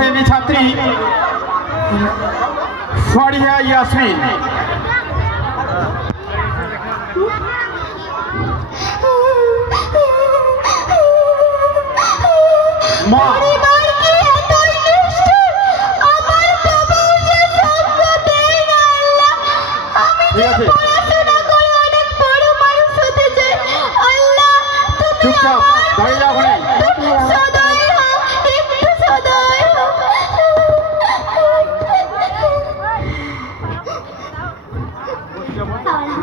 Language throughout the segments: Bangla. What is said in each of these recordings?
শ্রেণী ছাত্রী ফারিয়া ইয়াসমিন। মা চুপচাপ দাঁড়িয়ে যাও ওখানে।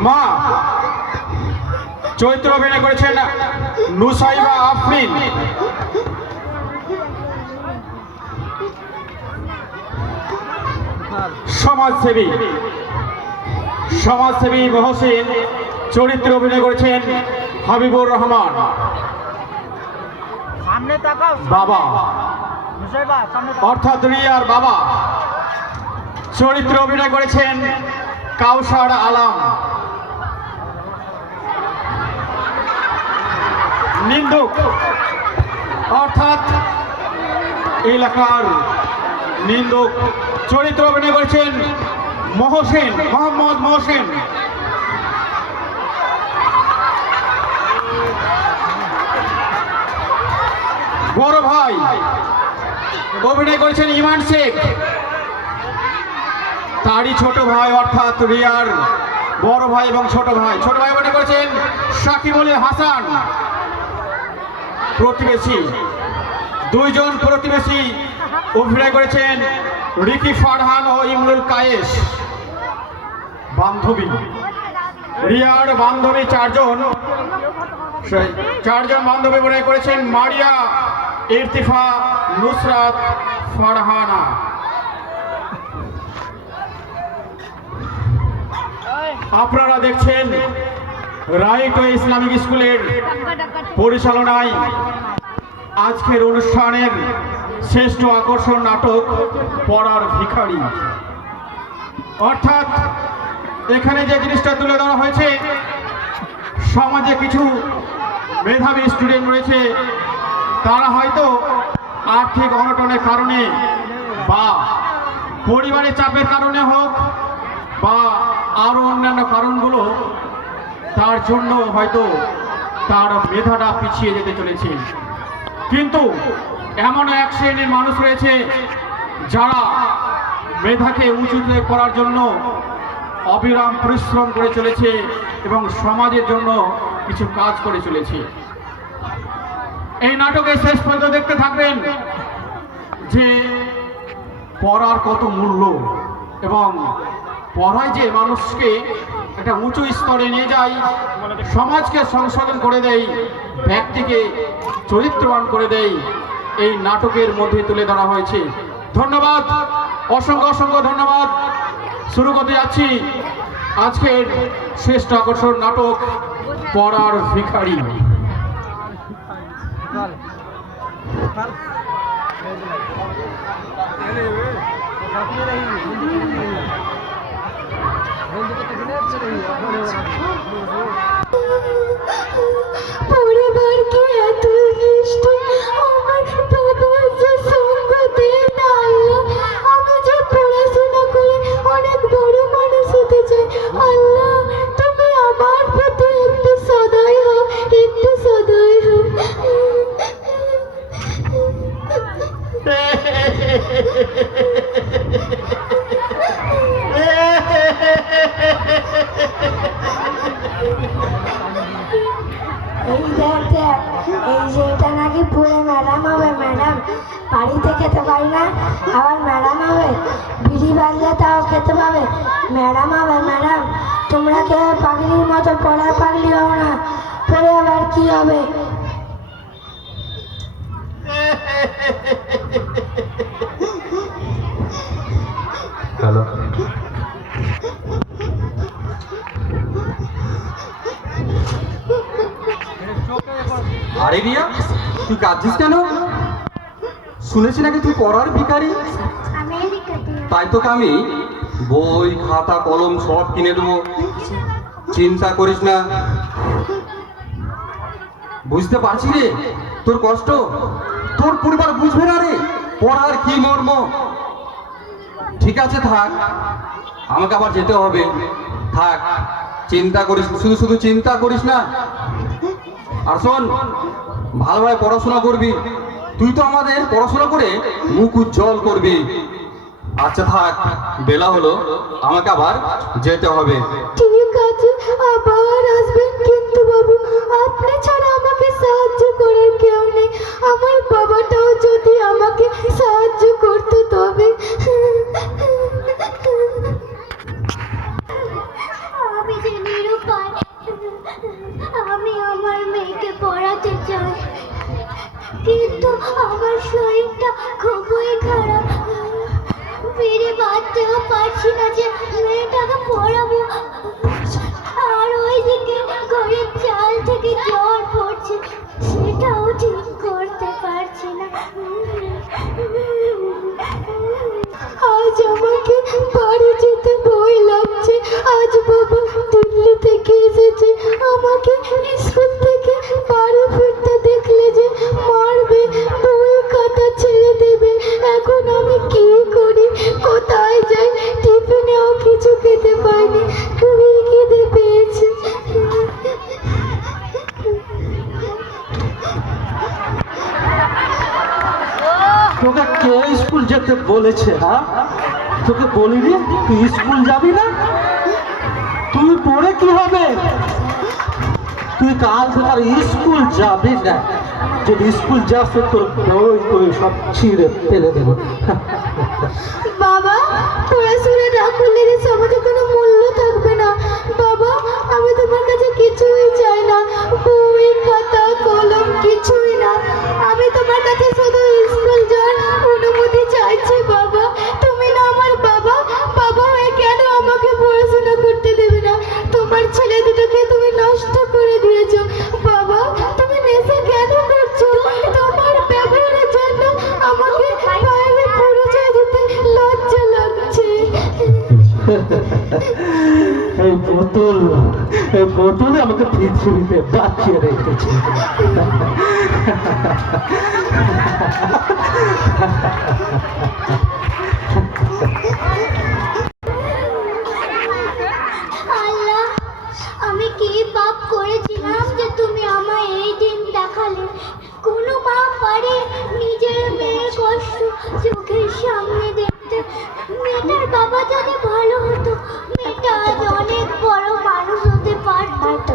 মা চরিত্র অভিনয় করেছেন নুসাইবা আফরিন। সমাজসেবী মহসিন চরিত্রে অভিনয় করেছেন হাবিবুর রহমান। বাবা অর্থাৎ রিয়ার বাবা চরিত্রে অভিনয় করেছেন কাউসার আলম। নিন্দুক অর্থাৎ এলাকার নিন্দুক চরিত্র অভিনয় করেছেন মহসিন, মোহাম্মদ মহসিন। বড় ভাই অভিনয় করেছেন ইমান শেখ। তারই ছোট ভাই অর্থাৎ রিয়ার বড় ভাই এবং ছোট ভাই অভিনয় করেছেন সাকিবুল হাসান। প্রতিবেশী দুইজন প্রতিবেশী অভিনয় করেছেন রিকি ফারহান ও ইমরুল কায়েস। বান্ধবী রিয়ার বান্ধবী চারজন বান্ধবী অভিনয় করেছেন মারিয়া, ইরতিফা, নুসরাত, ফারহানা। আপনারা দেখছেন রাইট ওয়ে ইসলামিক স্কুলের পরিচালনায় আজকের অনুষ্ঠানের শ্রেষ্ঠ আকর্ষণ নাটক পড়ার ভিখারি। অর্থাৎ এখানে যে জিনিসটা তুলে ধরা হয়েছে, সমাজে কিছু মেধাবী স্টুডেন্ট রয়েছে, তারা হয়তো আর্থিক অনটনের কারণে বা পরিবারের চাপের কারণে হোক বা আরো অন্যান্য কারণগুলো, তার জন্য হয়তো তার মেধাটা পিছিয়ে যেতে চলেছে। কিন্তু এমন এক শ্রেণীর মানুষ রয়েছে যারা মেধাকে উঁচুতে করার জন্য অবিরাম পরিশ্রম করে চলেছে এবং সমাজের জন্য কিছু কাজ করে চলেছে। এই নাটকে শেষ পর্যন্ত দেখতে থাকবেন যে পড়ার কত মূল্য এবং পড়ায় যে মানুষকে একটা উঁচু স্তরে নিয়ে যায়, সমাজকে সংশোধন করে দেয়, ব্যক্তিকে চরিত্রবান করে দেয়, এই নাটকের মধ্যে তুলে ধরা হয়েছে। ধন্যবাদ, অসংখ্য ধন্যবাদ। শুরু করতে যাচ্ছি আজকের শ্রেষ্ঠ আকর্ষণ নাটক পড়ার ভিখারি। পরিবারকে এত মিষ্টি আমার বাবা যে সঙ্গ দেয় না আল্লাহ। আমি যে পড়াশোনা করে অনেক বড় মানুষ হতে চাই আল্লাহ, তুমি আমার প্রতি একটু সদয় হও, একটু সদয় হও। এই যে এটা নাকি পুরো ম্যাডাম হবে। ম্যাডাম বাড়িতে খেতে পারি না, আবার ম্যাডাম হবে, বিড়ি বাঁধলে তাও খেতে পাবে, ম্যাডাম হবে। ম্যাডাম তোমরা কেউ পাগলির মতো পড়ার পাগলি হও না, পড়ে আবার কি হবে? হ্যালো, আরে রিয়া, তুই কাঁদছিস কেন? শুনেছি নাকি তুই পড়ার ভিখারি। তাই তোকে আমি বই, খাতা, কলম সব কিনে দেবো, চিন্তা করিস না। বুঝতে পারছি রে তোর কষ্ট, তোর পরিবার বুঝবে না রে। পড়ার কি মর্ম। ঠিক আছে থাক, আমাকে আবার যেতে হবে। থাক, চিন্তা করিস, শুধু শুধু চিন্তা করিস না। আর শোন, ভালোভাবে পড়াশোনা করবি। তুই তো আমাদের পড়াশোনা করে মুখ উজ্জ্বল করবি। আচ্ছা থাক, বেলা হলো, আমাকে আবার যেতে হবে। ঠিক আছে, আবার আসবেন, কিন্তু বাবু আপনি ছাড়া আমাকে সাহায্য করার কেউ নেই। আমার বাবাটাও যদি আমাকে সাহায্য করতো তবে। আমি যে নিরুপায়, আমি আমার মেয়েকে পড়াতে চাই, কিন্তু আমার শরীরটা খুবই খারাপ। বেড়ে বাঁধতেও পারছি না যে মেয়েটাকে পড়াবো। আর ওইদিকে ঘরের চাল থেকে জল পড়ছে, সেটাও ঠিক করতে পারছি না। আজ আমাকে বাড়ি যেতে ভয় লাগছে। আজ বাবা দিল্লি থেকে এসেছে, আমাকে স্কুল থেকে বাড়ি ফিরতে দেখলে যে মারবে, বই খাতা ছেড়ে দেবে। এখন আমি কি করি, কোথায় যাই? টিফিনেও কিছু খেতে পাইনি, খুবই খিদে পেয়েছে। তোকে কে স্কুল যেতে বলেছে? হ্যাঁ, তোকে বলিনি তুই স্কুল যাবি না? তুই পড়ে কি হবে? তুই কাল থেকে আর স্কুল যাবি না। যদি স্কুল যাস তো তোর বই তুই সব ছিঁড়ে ফেলে দেবো। বাবা, পড়াশোনা না করলে রে সমাজে কোনো মূল্য থাকবে না। বাবা, আমি তোমার কাছে কিছুই চাই না, বই খাতা কলম কিছুই না। আমি তোমার কাছে শুধু স্কুল যাওয়ার অনুমতি চাইছি। বাবা, তুমি না আমার বাবা, বাবা হয়ে কেন আমাকে পড়াশোনা করতে দেবে না? তোমার ছেলে দুটোকে তুমি নষ্ট করে দিয়েছো। বাবা, তুমি নেশা কেন করছো? তোমার ব্যবহারের জন্য আমাকে বাইরে পরিচয় দিতে লজ্জা লাগছে। এই বোতলে আমাকে পৃথিবীতে বাঁচিয়ে রেখেছে। আল্লাহ, আমি কি পাপ করেছিলাম যে তুমি আমায় এই দিন দেখালে? কোনো মা পারে নিজের মেয়ের কষ্ট চোখের সামনে দেখতে? মেয়েটার বাবা যদি ভালো হতো, মেয়েটা আজ অনেক বড় মানুষ হতে পারত।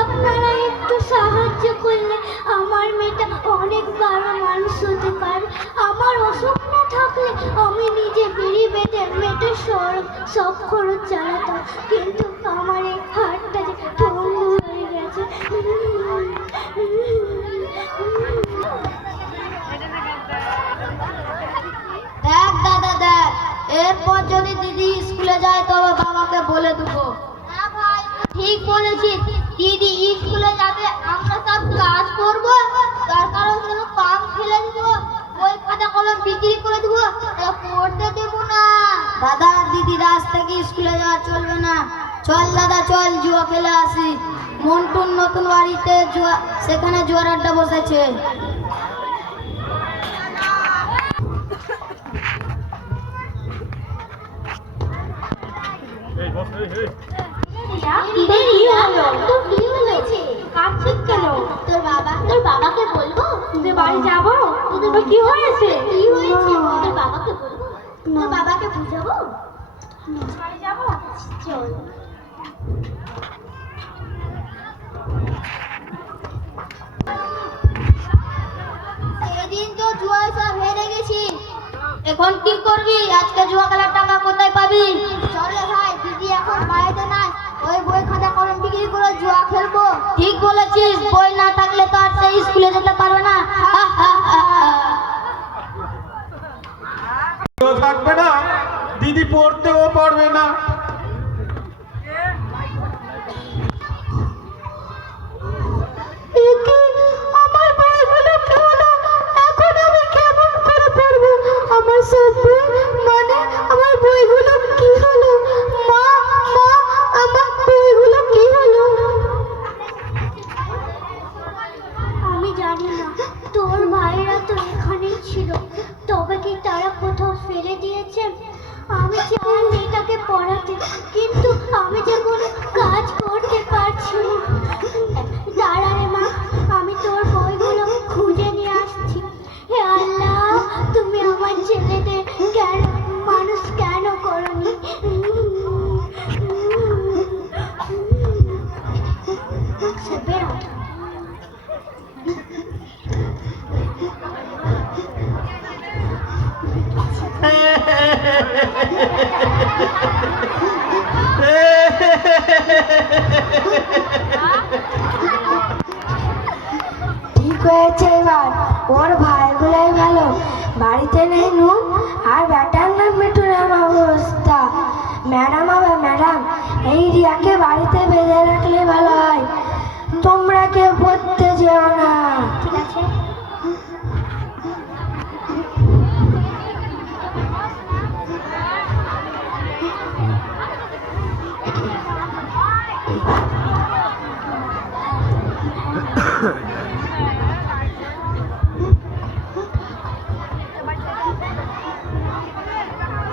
আপনারা একটু সাহায্য করলে আমার মেয়েটা অনেক বড় মানুষ হতে পারে। আমার অসুখ না থাকলে আমি নিজে বিড়ি বেঁধে মেয়েটার সব খরচ চালাতাম, কিন্তু আমার এই হাতটা যে বন্ধ হয়ে গেছে। দেখ দাদা দেখ, এরপর যদি দিদি স্কুলে যায় তবে বাবাকে বলে দেবো। না ভাই, ঠিক বলেছিস, দিদি স্কুলে যাবে, আমরা সব কাজ করবো, দরকার হলে পাম ফেলে দেবো, বই খাতা কলম বিক্রি করে দেবো, পড়তে দেবো না। দাদা দিদি রাত থেকে স্কুলে যাওয়া চলবে না। চল দাদা চল, জুয়া খেলে আসি। মন্টুর নতুন বাড়িতে জুয়া, সেখানে জুয়ার আড্ডা বসেছে। তোর বাবাকে বলবো? তোদের বাড়ি যাবো? তোদের কি হয়েছে? কি হয়েছে তোর বাবাকে বলবো? তোর বাবাকে বুঝাবো? বাড়ি যাবো? চল। সেদিন তো জুয়ায় সব হেরে গেছি, এখন কি করবি? আজকে জুয়া খেলার টাকা কোথায় পাবি? চলে ভাই, দিদি এখন বাড়িতে নাই, ওই বই খাতা কলম বিক্রি করে জুয়া খেলবো। ঠিক বলেছিস, বই না থাকলে তো আর সেই স্কুলে যেতে পারবে না। থাকবে না, দিদি পড়তেও পারবে না। আমার বইগুলো কি হলো? এখন আমি কেমন করে পড়বো? আমার সব বই, মানে আমার বইগুলো কি হলো? মা মা, আমার বইগুলো কি হলো? আমি জানি না, তোর ভাইরা তো এখানেই ছিল, তো মেয়েটাকে পড়াতে, কিন্তু আমি যে কোনো কাজ করতে পারছি না। দাঁড়া রে মা, আমি তোর বইগুলো খুঁজে নিয়ে আসছি। হে আল্লাহ, তুমি আমার ছেলেদের কেন মানুষ কেন করনি? বেরো। ঠিক হয়েছে এবার, ওর ভাইগুলোই ভালো। বাড়িতে নেই নুন আর ব্যাটার নাম মিঠুনের অবস্থা। ম্যাডাম হবে ম্যাডাম, এই রিয়াকে বাড়িতে বেঁধে রাখলে ভালো হয়। তোমরা কেউ পড়তে যেও না, ঠিক আছে?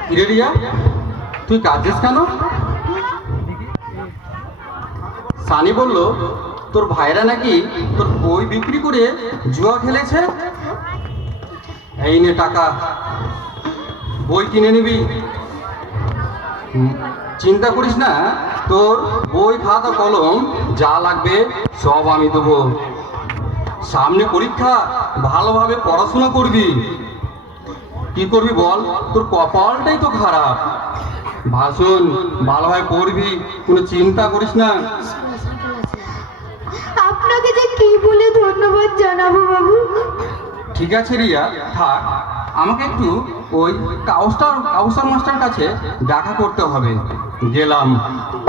কিরে রিয়া, তুই কাঁদছিস কেন? সানি বলল তোর ভাইরা নাকি তোর বই বিক্রি করে জুয়া খেলেছে। এই নে টাকা, বই কিনে নিবি। চিন্তা করিস না, তোর বই খাতা কলম যা লাগবে সব আমি দেবো। সামনে পরীক্ষা, ভালোভাবে পড়াশোনা করবি। কি করবি বল, তোর কপালটাই তো খারাপ। ভাষণ ভালোভাবে পড়বি, কোনো চিন্তা করিস না। আপনাকে যে কি বলে ধন্যবাদ জানাবো বাবু। ঠিক আছে রিয়া, থাক। আমাকে একটু ওই কাউসার মাস্টার কাছে দেখা করতে হবে, গেলাম।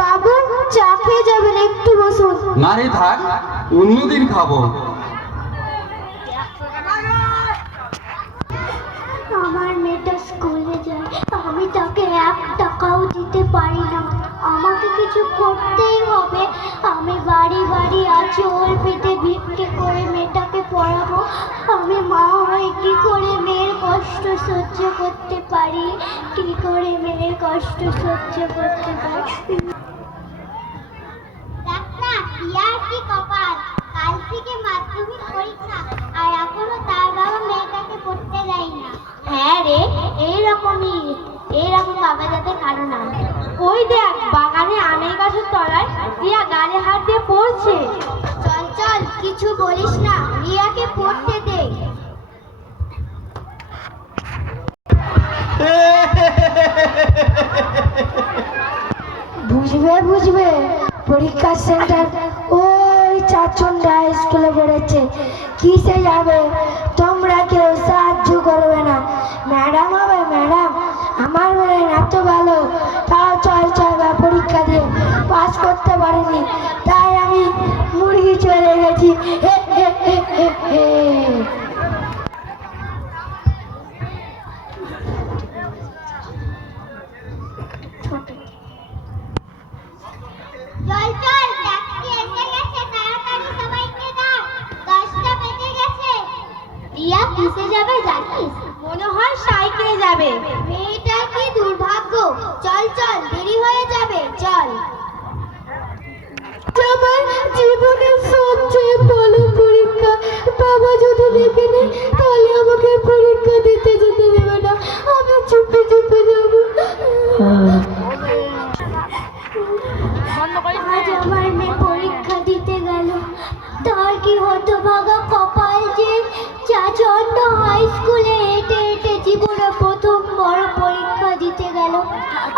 বাবু, চা খেয়ে যাবেন, একটু বসুন। না রে, থাক, অন্যদিন খাবো। আমার মেয়েটা স্কুলে যায়, আমি তাকে 1 টাকাও দিতে পারি না। আমাকে কিছু করতেই হবে। আমি বাড়ি বাড়ি আঁচল পেতে ভিক্ষে করে মেয়েটাকে পড়াবো। আমি মা হয়ে কি করে মেয়ের কষ্ট সহ্য করতে পারি? কি করে মেয়ের কষ্ট সহ্য করতে পারি? দেখ না, ইয়ার কি কপাল, কাল থেকে মাধ্যমিক পরীক্ষা আর এখনো তার বাবা মেয়েটাকে পড়তে দেয় না। হ্যাঁ রে, এইরকম বাবা যাতে কারো না। ওই দেখ, বাগানে আমের গাছের তলায় রিয়া গালে হাত দিয়ে পড়ছে। চল চল, কিছু বলিস না, রিয়াকে পড়তে দে। বুঝবে পরীক্ষার সেন্টার ওই চারচন্ডা স্কুলে পড়েছে। কিসে যাবে? তোমরা কেউ সাহায্য করবে না। ম্যাডাম হবে ম্যাডাম, আমার মেয়ে এত ভালো, তাও 6 পরীক্ষা দিয়ে পাস করতে পারিনি। তাই আমি মুরগি চলে গেছি। হে হে হে হে হে। চল চল, ট্যাক্সি এসে গেছে, তাড়াতাড়ি সবাইকে ডাক, 10টা বেজে গেছে। রিয়া কিসে যাবে জানিস? মনে হয় সাইকেলে যাবে। মেয়েটার কি দুর্ভাগ্য। চল চল, দেরি হয়ে যাবে, চল। আমার জীবনের সবচেয়ে ভালো পরীক্ষা। বাবা যদি দেখে নেয় তাহলে আমাকে পরীক্ষা দিতে যেতে দেবে না। আমি চুপে চুপে যাবো। আজ আমার মেয়ে পরীক্ষা দিতে গেল। তার কি হতভাগা কপাল যে চাচন্ড হাই স্কুলে হেঁটে হেঁটে জীবনে প্রথম বড় পরীক্ষা দিতে গেল।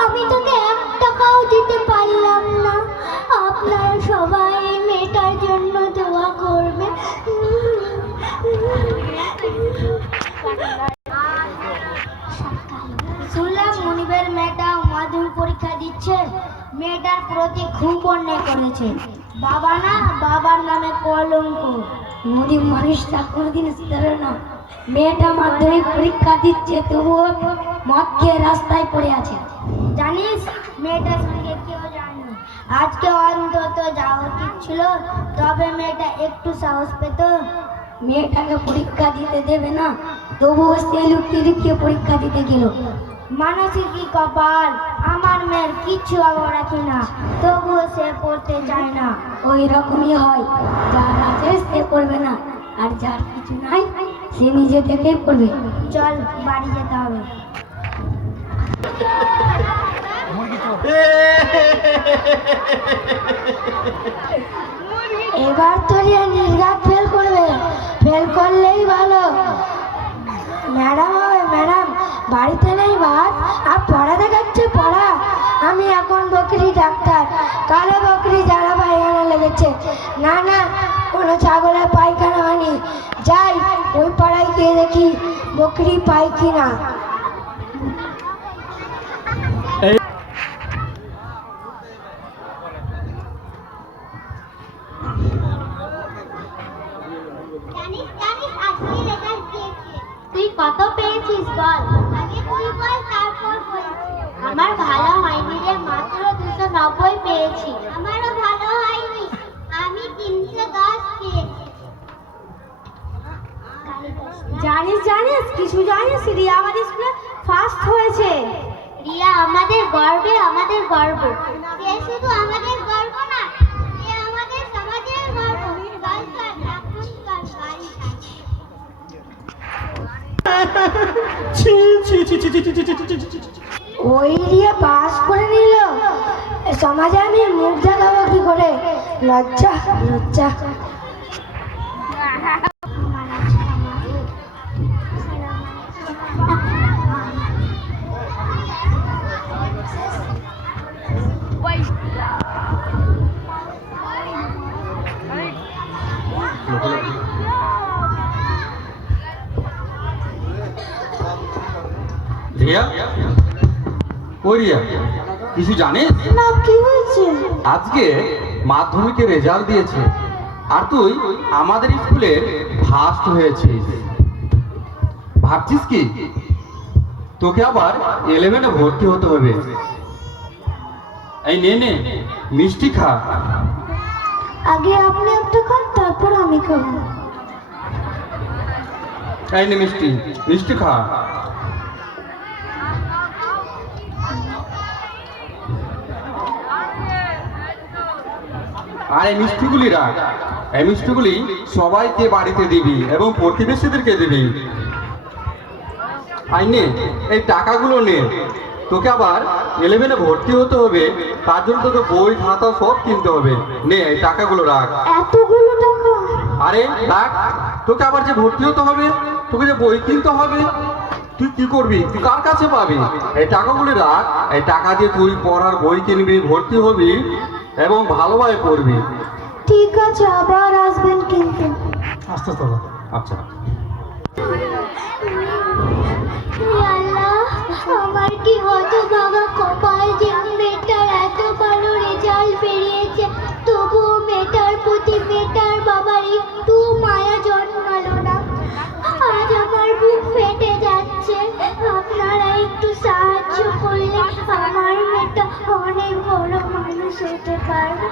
আমি তোকে 1 টাকাও দিতে পারলাম না। আপনারা সবাই এই মেয়েটার জন্য দোয়া করবে। শুনলাম মনিবের মেয়েটা মাধ্যমিক পরীক্ষা দিচ্ছে। মেয়েটার প্রতি খুব অন্যায় করেছে। বাবা না, বাবার নামে কলঙ্ক। গরিব মানুষটা কোনোদিন শুধরে না। মেয়েটা মাধ্যমিক পরীক্ষা দিচ্ছে, তবুও মদ খেয়ে রাস্তায় পড়ে আছে। জানিস, মেয়েটার সঙ্গে কেউ যায়নি। আজকে অন্তত যাওয়া উচিত ছিল, তবে মেয়েটা একটু সাহস পেত। মেয়েটাকে পরীক্ষা দিতে দেবে না, তবুও সে লুকিয়ে লুকিয়ে পরীক্ষা দিতে গেল। মানুষের কি কপাল, আমার মেয়ের কিচ্ছু আবার রাখি না, তবুও সে পড়তে চায় না। ওই রকমই হয়, যার আছে সে পড়বে না, আর যার কিছু নাই সে নিজে থেকেই পড়বে। চল বাড়ি যেতে হবে। এবার তো রিয়া নির্ঘাত ফেল করবে, ফেল করলেই ভালো। ম্যাডাম হবে ম্যাডাম, বাড়িতে নেই ভাত আর পড়া দেখাচ্ছে পড়া। আমি এখন বকরি ডাক্তার, কালো বকরি যারা পায়খানা লেগেছে। না না, কোনো ছাগলের পায়খানা হয়নি। যাই ওই পাড়ায় গিয়ে দেখি বকরি পাই কিনা। জানিস জানিস আজকে রেজাল্ট দিয়েছে। তুই কত পেয়েছিস বল? আগে তুই বল তারপর বলছি। আমার ভালো হয়নি রে, মাত্র 290 পেয়েছি। আমারও ভালো হয়নি, আমি 310 পেয়েছি। জানিস জানিস কিছু জানিস, রিয়া আমাদের স্কুলে ফার্স্ট হয়েছে। রিয়া আমাদের গর্বে আমাদের গর্ব। সে শুধু আমাদের গর্ব না, সে আমাদের সমাজের গর্ব। গার্লস এখনকার ছি ছি ছি ছি ছি ছি ছি ছি ছি ছি ছি। ওই রিয়া পাস করে নিল, সমাজে আমি মুখ দেখাবো কি করে? লজ্জা লজ্জা। রিয়া, ওই রিয়া, কিছু জানিস? না, কি হয়েছে? আজকে মাধ্যমিকের রেজাল্ট দিয়েছে, আর তুই আমাদের স্কুলের ফার্স্ট হয়েছিস। ভাবছিস কি তোকে আবার 11-এ ভর্তি হতে হবে? এই নে নে, মিষ্টি খা। আগে আপনি একটা খান, তারপর আমি খাবো। এই নে মিষ্টি, মিষ্টি খা। আর এই মিষ্টিগুলি রাখ, এই মিষ্টিগুলি সবাইকে বাড়িতে দিবি এবং প্রতিবেশীদেরকে দিবি। আর নে, এই টাকাগুলো নে, তোকে আবার 11-এ ভর্তি হতে হবে, তার জন্য তোকে বই খাতা সব কিনতে হবে। নে, এই টাকাগুলো রাখ। এতগুলো টাকা? আরে রাখ, তোকে আবার যে ভর্তি হতে হবে, তোকে যে বই কিনতে হবে, তুই কি করবি? তুই কার কাছে পাবি? এই টাকাগুলো রাখ, এই টাকা দিয়ে তুই পড়ার বই কিনবি, ভর্তি হবি এবং ভালোভাবে পড়বি। ঠিক আছে, আবার আসবেন কিন্তু। আস্তে আস্তে বলো। আচ্ছা। আল্লাহ, আমার কি হতভাগা কপাল যে মেয়েটার এত ভালো রেজাল্ট বেরিয়েছে, তবুও মেয়েটার প্রতি মেয়েটার বাবার একটু মায়া জন্মালো না। আজ আমার বুক ফেটে যাচ্ছে। আপনারা একটু সাহায্য করলে আমার মেয়েটা অনেক বড় মানুষ হতে পারবে।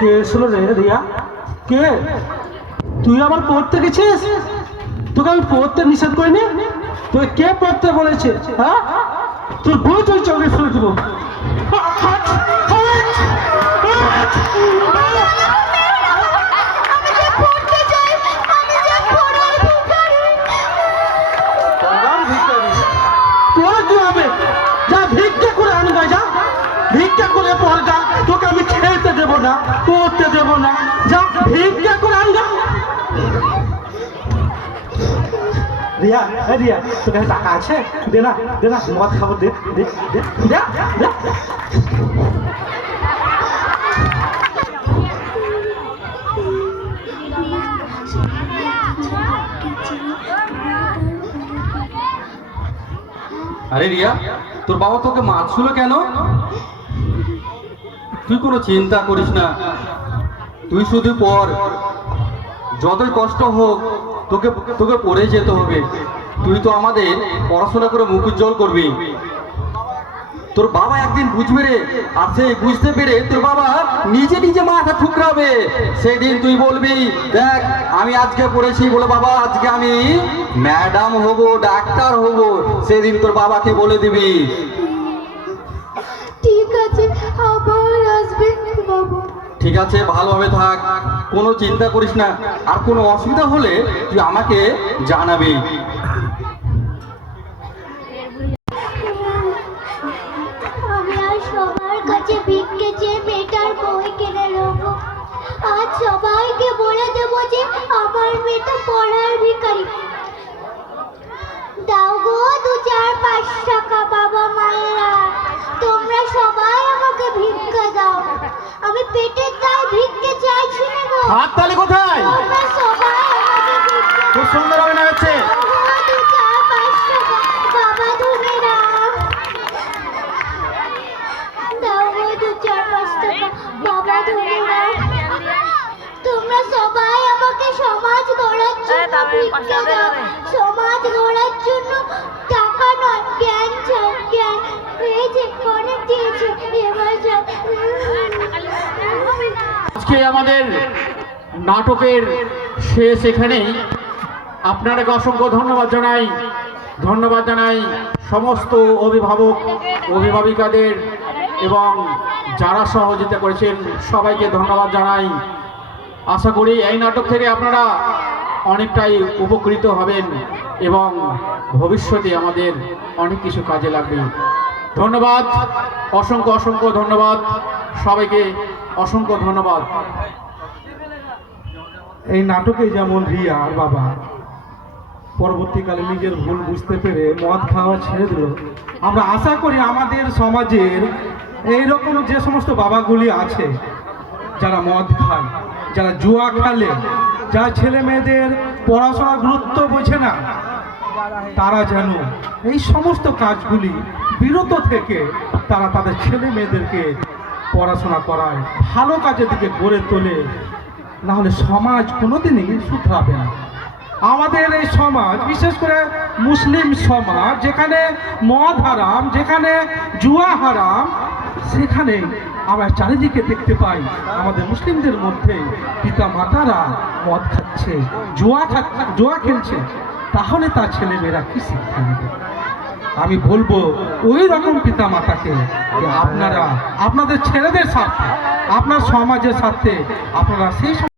কে এসেছিল রে রিয়া? কে? তুই আবার পড়তে গেছিস? তোকে আমি পড়তে নিষেধ করিনি? তোকে কে পড়তে বলেছে? হ্যাঁ, তোর বই তুই চোখে ফেলে দেবো। তোর কি হবে? যা ভিক্ষা করে আনগা, যা ভিক্ষা করে পড় যা। তোকে আমি খেলতে দেবো না, পড়তে দেবো না, যা ভিক্ষা করে আনগা। রিয়া, এ রিয়া, তোর কাছে টাকা আছে? দে না, দে না, মদ খাবো, দে দে দে দে দে। আরে রিয়া, তোর বাবা তোকে মারছিল কেন? তুই কোনো চিন্তা করিস না, তুই শুধু পড়, যতই কষ্ট হোক তোকে তোকে পড়ে যেতে হবে। তুই তো আমাদের পড়াশোনা করে মুখ উজ্জ্বল করবি। তোর বাবা একদিন বুঝবে রে, আর সেই বুঝতে পেরে তোর বাবা নিজে নিজে মাথা ঠুকরাবে। সেদিন তুই বলবি, দেখ আমি আজকে পড়েছি বলে বাবা আজকে আমি ম্যাডাম হব, ডাক্তার হব। সেদিন তোর বাবাকে বলে দিবি। ঠিক আছে, আবার আসবে বাবা। ঠিক আছে, ভালোভাবে থাক, কোনো চিন্তা করিস না। আর কোনো অসুবিধা হলে তুই আমাকে জানাবি। আমি আর সবার কাছে ভিক্ষে চেয়ে মেয়েটার বই কিনে নেবো। আজ সবাইকে বলে দেবো যে আমার মেয়েটা পড়ার ভিখারি। দাও গো 2-4-5 টাকা বাবা মায়েরা, তোমরা সবাই আমাকে ভিক্ষা দাও। আমি পেটের দায় ভিক্ষে চাইছি না গো। হাততালি কোথায়? তোমরা সবাই আমাকে ভিক্ষা খুব সুন্দর অভিনয় হচ্ছে। বাবা ধরে রাখ। দাও গো 2-4-5 টাকা বাবা ধরে রাখ। তোমরা সবাই আমাকে সমাজ গড়ার জন্য ভিক্ষা দাও। সমাজ গড়ার জন্য টাকা নয়, জ্ঞান চাই, জ্ঞান। এই যে অনেক দিয়েছে, এবার যাও। আজকে আমাদের নাটকের শেষ এখানেই। আপনাদেরকে অসংখ্য ধন্যবাদ জানাই সমস্ত অভিভাবক অভিভাবিকাদের এবং যারা সহযোগিতা করেছেন সবাইকে ধন্যবাদ জানাই। আশা করি এই নাটক থেকে আপনারা অনেকটাই উপকৃত হবেন এবং ভবিষ্যতে আমাদের অনেক কিছু কাজে লাগবে। ধন্যবাদ, অসংখ্য ধন্যবাদ সবাইকে, অসংখ্য ধন্যবাদ। এই নাটকে যেমন রিয়া আর বাবা পরবর্তীকালে নিজের ভুল বুঝতে পেরে মদ খাওয়া ছেড়ে দিল, আমরা আশা করি আমাদের সমাজের এইরকম যে সমস্ত বাবাগুলি আছে যারা মদ খায়, যারা জুয়া খেলে, যারা ছেলে মেয়েদের পড়াশোনার গুরুত্ব বোঝে না, তারা যেন এই সমস্ত কাজগুলি বিরত থেকে তারা তাদের ছেলে মেয়েদেরকে পড়াশোনা করায়, ভালো কাজের দিকে গড়ে তোলে। নাহলে সমাজ কোনোদিনই শুধরাবে না। আমাদের এই সমাজ, বিশেষ করে মুসলিম সমাজ, যেখানে মদ হারাম, যেখানে জুয়া হারাম, সেখানে আমরা চারিদিকে দেখতে পাই আমাদের মুসলিমদের মধ্যে পিতা মাতারা মদ খাচ্ছে, জুয়া খেলছে। তাহলে তার ছেলেমেয়েরা কি শিক্ষা নেবে? আমি বলবো ওই রকম পিতা মাতাকে যে আপনারা আপনাদের ছেলেদের স্বার্থে, আপনার সমাজের স্বার্থে আপনারা সেই